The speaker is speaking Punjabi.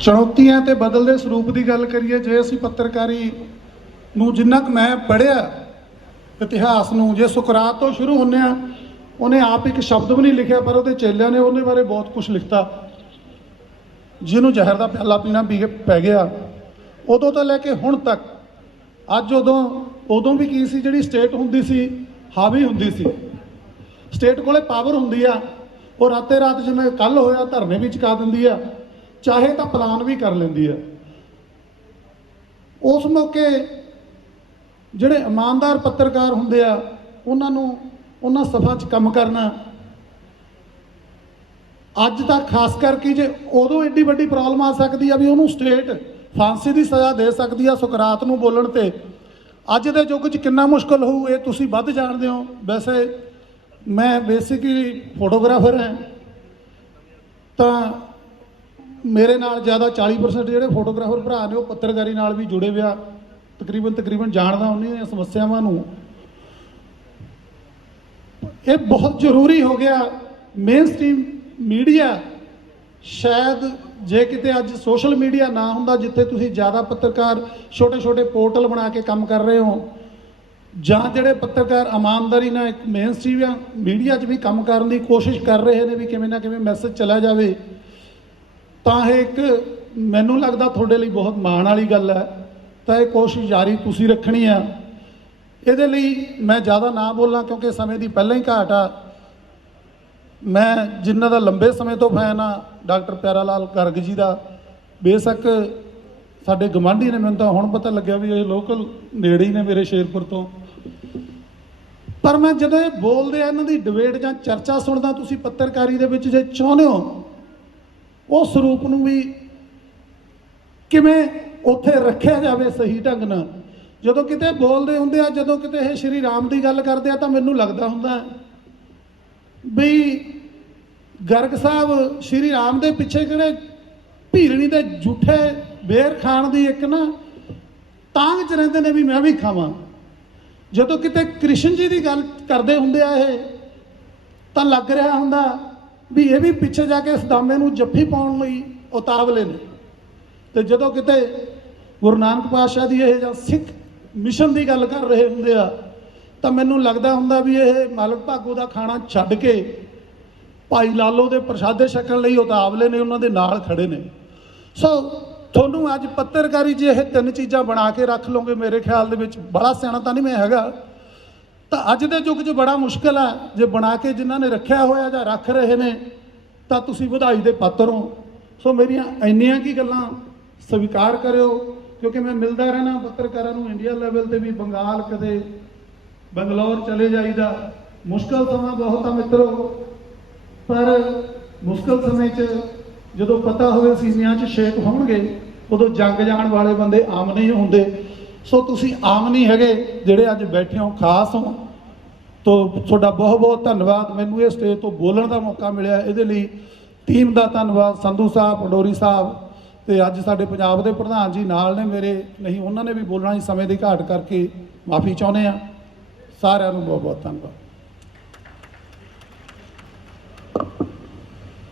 ਚੁਣੌਤੀਆਂ ਤੇ ਬਦਲਦੇ ਸਰੂਪ ਦੀ ਗੱਲ ਕਰੀਏ, ਜੇ ਅਸੀਂ ਪੱਤਰਕਾਰੀ ਨੂੰ ਜਿੰਨਾ ਕੁ ਮੈਂ ਪੜ੍ਹਿਆ ਇਤਿਹਾਸ ਨੂੰ, ਜੇ ਸੁਕਰਾਤ ਤੋਂ ਸ਼ੁਰੂ ਹੁੰਨੇ ਆ, ਉਹਨੇ ਆਪ ਇੱਕ ਸ਼ਬਦ ਵੀ ਨਹੀਂ ਲਿਖਿਆ, ਪਰ ਉਹਦੇ ਚੇਲਿਆਂ ਨੇ ਉਹਦੇ ਬਾਰੇ ਬਹੁਤ ਕੁਝ ਲਿਖਤਾ। ਜਿਹਨੂੰ ਜ਼ਹਿਰ ਦਾ ਪਿਆਲਾ ਪੀਣਾ ਪੀ ਪੈ ਗਿਆ। ਉਦੋਂ ਤੋਂ ਲੈ ਕੇ ਹੁਣ ਤੱਕ, ਅੱਜ ਉਦੋਂ ਉਦੋਂ ਵੀ ਕੀ ਸੀ, ਜਿਹੜੀ ਸਟੇਟ ਹੁੰਦੀ ਸੀ, ਹਾਵੀ ਹੁੰਦੀ ਸੀ। ਸਟੇਟ ਕੋਲੇ ਪਾਵਰ ਹੁੰਦੀ ਆ। ਉਹ ਰਾਤੇ ਰਾਤ ਜਿਵੇਂ ਕੱਲ ਹੋਇਆ, ਧਰਨੇ ਵੀ ਚੁਕਾ ਦਿੰਦੀ ਆ। ਚਾਹੇ ਤਾਂ ਪਲਾਨ ਵੀ ਕਰ ਲੈਂਦੀ ਹੈ। ਉਸ ਮੌਕੇ ਜਿਹੜੇ ਇਮਾਨਦਾਰ ਪੱਤਰਕਾਰ ਹੁੰਦੇ ਆ, ਉਹਨਾਂ ਨੂੰ, ਉਹਨਾਂ ਸਭਾ 'ਚ ਕੰਮ ਕਰਨਾ। ਅੱਜ ਤੱਕ ਖਾਸ ਕਰਕੇ ਜੇ ਉਦੋਂ ਐਡੀ ਵੱਡੀ ਪ੍ਰੋਬਲਮ ਆ ਸਕਦੀ ਆ ਵੀ ਉਹਨੂੰ ਸਟੇਟ ਫਾਂਸੀ ਦੀ ਸਜ਼ਾ ਦੇ ਸਕਦੀ ਆ ਸੁਕਰਾਤ ਨੂੰ ਬੋਲਣ ਤੇ। ਅੱਜ ਦੇ ਯੁੱਗ 'ਚ ਕਿੰਨਾ ਮੁਸ਼ਕਲ ਹੋਊ, ਇਹ ਤੁਸੀਂ ਵੱਧ ਜਾਣਦੇ ਹੋ। ਵੈਸੇ ਮੈਂ ਬੇਸਿਕਲੀ ਫੋਟੋਗ੍ਰਾਫਰ ਹਾਂ। ਤਾਂ ਮੇਰੇ ਨਾਲ ਜ਼ਿਆਦਾ 40% ਜਿਹੜੇ ਫੋਟੋਗ੍ਰਾਫਰ ਭਰਾ ਨੇ, ਉਹ ਪੱਤਰਕਾਰੀ ਨਾਲ ਵੀ ਜੁੜੇ ਹੋਇਆ ਤਕਰੀਬਨ ਤਕਰੀਬਨ ਜਾਣਦਾ ਉਹਨਾਂ ਦੀਆਂ ਸਮੱਸਿਆਵਾਂ ਨੂੰ। ਇਹ ਬਹੁਤ ਜ਼ਰੂਰੀ ਹੋ ਗਿਆ। ਮੇਨ ਸਟ੍ਰੀਮ ਮੀਡੀਆ ਸ਼ਾਇਦ ਜੇ ਕਿਤੇ ਅੱਜ ਸੋਸ਼ਲ ਮੀਡੀਆ ਨਾ ਹੁੰਦਾ, ਜਿੱਥੇ ਤੁਸੀਂ ਜ਼ਿਆਦਾ ਪੱਤਰਕਾਰ ਛੋਟੇ ਛੋਟੇ ਪੋਰਟਲ ਬਣਾ ਕੇ ਕੰਮ ਕਰ ਰਹੇ ਹੋ, ਜਾਂ ਜਿਹੜੇ ਪੱਤਰਕਾਰ ਇਮਾਨਦਾਰੀ ਨਾਲ ਇੱਕ ਮੇਨ ਸਟ੍ਰੀਮ ਮੀਡੀਆ 'ਚ ਵੀ ਕੰਮ ਕਰਨ ਦੀ ਕੋਸ਼ਿਸ਼ ਕਰ ਰਹੇ ਨੇ ਵੀ ਕਿਵੇਂ ਨਾ ਕਿਵੇਂ ਮੈਸੇਜ ਚਲਾ ਜਾਵੇ। ਤਾਂ ਇਹ ਇੱਕ ਮੈਨੂੰ ਲੱਗਦਾ ਤੁਹਾਡੇ ਲਈ ਬਹੁਤ ਮਾਣ ਵਾਲੀ ਗੱਲ ਹੈ। ਤਾਂ ਇਹ ਕੋਸ਼ਿਸ਼ ਜਾਰੀ ਤੁਸੀਂ ਰੱਖਣੀ ਆ। ਇਹਦੇ ਲਈ ਮੈਂ ਜ਼ਿਆਦਾ ਨਾ ਬੋਲਾਂ ਕਿਉਂਕਿ ਸਮੇਂ ਦੀ ਪਹਿਲਾਂ ਹੀ ਘਾਟ ਆ। ਮੈਂ ਜਿਨ੍ਹਾਂ ਦਾ ਲੰਬੇ ਸਮੇਂ ਤੋਂ ਫੈਨ ਆ, ਡਾਕਟਰ ਪਿਆਰਾ ਲਾਲ ਗਰਗ ਜੀ ਦਾ, ਬੇਸ਼ੱਕ ਸਾਡੇ ਗਵਾਂਢੀ ਨੇ, ਮੈਨੂੰ ਤਾਂ ਹੁਣ ਪਤਾ ਲੱਗਿਆ ਵੀ ਇਹ ਲੋਕਲ ਨੇੜੇ ਹੀ ਨੇ ਮੇਰੇ ਸ਼ੇਰਪੁਰ ਤੋਂ। ਪਰ ਮੈਂ ਜਦੋਂ ਇਹ ਬੋਲਦੇ ਆ, ਇਹਨਾਂ ਦੀ ਡਿਬੇਟ ਜਾਂ ਚਰਚਾ ਸੁਣਦਾ, ਤੁਸੀਂ ਪੱਤਰਕਾਰੀ ਦੇ ਵਿੱਚ ਜੇ ਚਾਹੁੰਦੇ ਹੋ ਉਹ ਸਰੂਪ ਨੂੰ ਵੀ ਕਿਵੇਂ ਉੱਥੇ ਰੱਖਿਆ ਜਾਵੇ ਸਹੀ ਢੰਗ ਨਾਲ। ਜਦੋਂ ਕਿਤੇ ਬੋਲਦੇ ਹੁੰਦੇ ਆ, ਜਦੋਂ ਕਿਤੇ ਇਹ ਸ਼੍ਰੀ ਰਾਮ ਦੀ ਗੱਲ ਕਰਦੇ ਆ, ਤਾਂ ਮੈਨੂੰ ਲੱਗਦਾ ਹੁੰਦਾ ਵੀ ਗਰਗ ਸਾਹਿਬ ਸ਼੍ਰੀ ਰਾਮ ਦੇ ਪਿੱਛੇ ਕਿਹੜੇ ਭੀਰਣੀ ਦੇ ਝੂਠੇ ਬੇਰ ਖਾਣ ਦੀ ਇੱਕ ਨਾ ਤਾਂਗ ਚ ਰਹਿੰਦੇ ਨੇ ਵੀ ਮੈਂ ਵੀ ਖਾਵਾਂ। ਜਦੋਂ ਕਿਤੇ ਕ੍ਰਿਸ਼ਨ ਜੀ ਦੀ ਗੱਲ ਕਰਦੇ ਹੁੰਦੇ ਆ ਇਹ, ਤਾਂ ਲੱਗ ਰਿਹਾ ਹੁੰਦਾ ਵੀ ਇਹ ਵੀ ਪਿੱਛੇ ਜਾ ਕੇ ਸਦਾਮੇ ਨੂੰ ਜੱਫੀ ਪਾਉਣ ਲਈ ਉਤਾਵਲੇ ਨੇ। ਤੇ ਜਦੋਂ ਕਿਤੇ ਗੁਰੂ ਨਾਨਕ ਪਾਤਸ਼ਾਹ ਦੀ ਇਹ ਜਾਂ ਸਿੱਖ ਮਿਸ਼ਨ ਦੀ ਗੱਲ ਕਰ ਰਹੇ ਹੁੰਦੇ ਆ, ਤਾਂ ਮੈਨੂੰ ਲੱਗਦਾ ਹੁੰਦਾ ਵੀ ਇਹ ਮਾਲਕ ਭਾਗੋ ਦਾ ਖਾਣਾ ਛੱਡ ਕੇ ਭਾਈ ਲਾਲੋ ਦੇ ਪ੍ਰਸ਼ਾਦੇ ਛਕਣ ਲਈ ਉਤਾਵਲੇ ਨੇ, ਉਹਨਾਂ ਦੇ ਨਾਲ ਖੜੇ ਨੇ। ਸੋ ਤੁਹਾਨੂੰ ਅੱਜ ਪੱਤਰਕਾਰੀ ਜੇ ਇਹ ਤਿੰਨ ਚੀਜ਼ਾਂ ਬਣਾ ਕੇ ਰੱਖ ਲਓਗੇ ਮੇਰੇ ਖਿਆਲ ਦੇ ਵਿੱਚ। ਬੜਾ ਸਿਆਣਾ ਤਾਂ ਨਹੀਂ ਮੈਂ ਹੈਗਾ। ਤਾਂ ਅੱਜ ਦੇ ਯੁੱਗ 'ਚ ਬੜਾ ਮੁਸ਼ਕਲ ਆ। ਜੇ ਬਣਾ ਕੇ ਜਿਨ੍ਹਾਂ ਨੇ ਰੱਖਿਆ ਹੋਇਆ ਜਾਂ ਰੱਖ ਰਹੇ ਨੇ, ਤਾਂ ਤੁਸੀਂ ਵਧਾਈ ਦੇ ਪਾਤਰ ਹੋ। ਸੋ ਮੇਰੀਆਂ ਇੰਨੀਆਂ ਕੀ ਗੱਲਾਂ ਸਵੀਕਾਰ ਕਰਿਓ, ਕਿਉਂਕਿ ਮੈਂ ਮਿਲਦਾ ਰਹਿਣਾ ਪੱਤਰਕਾਰਾਂ ਨੂੰ ਇੰਡੀਆ ਲੈਵਲ ਤੇ ਵੀ, ਬੰਗਾਲ ਕਦੇ, ਬੰਗਲੌਰ ਚਲੇ ਜਾਈਦਾ। ਮੁਸ਼ਕਲ ਸਮਾਂ ਬਹੁਤ ਆ ਮਿੱਤਰੋ। ਪਰ ਮੁਸ਼ਕਲ ਸਮੇਂ 'ਚ ਜਦੋਂ ਪਤਾ ਹੋਵੇ ਸੀਨਿਆਂ 'ਚ ਸ਼ੇਕ ਹੋਣਗੇ, ਉਦੋਂ ਜੰਗ ਜਾਣ ਵਾਲੇ ਬੰਦੇ ਆਮ ਨਹੀਂ ਹੁੰਦੇ। ਸੋ ਤੁਸੀਂ ਆਮ ਨਹੀਂ ਹੈਗੇ ਜਿਹੜੇ ਅੱਜ ਬੈਠੇ ਹੋ, ਖਾਸ ਹੋ। ਤੋ ਤੁਹਾਡਾ ਬਹੁਤ ਬਹੁਤ ਧੰਨਵਾਦ। ਮੈਨੂੰ ਇਹ ਸਟੇਜ ਤੋਂ ਬੋਲਣ ਦਾ ਮੌਕਾ ਮਿਲਿਆ। ਇਹਦੇ ਲਈ ਟੀਮ ਦਾ ਧੰਨਵਾਦ, ਸੰਧੂ ਸਾਹਿਬ, ਪੰਡੋਰੀ ਸਾਹਿਬ ਤੇ ਅੱਜ ਸਾਡੇ ਪੰਜਾਬ ਦੇ ਪ੍ਰਧਾਨ ਜੀ ਨਾਲ ਨੇ ਮੇਰੇ। ਨਹੀਂ, ਉਹਨਾਂ ਨੇ ਵੀ ਬੋਲਣਾ ਸੀ। ਸਮੇਂ ਦੀ ਘਾਟ ਕਰਕੇ ਮਾਫੀ ਚਾਹੁੰਦੇ ਆ ਸਾਰਿਆਂ ਨੂੰ ਬਹੁਤ ਬਹੁਤ ਧੰਨਵਾਦ।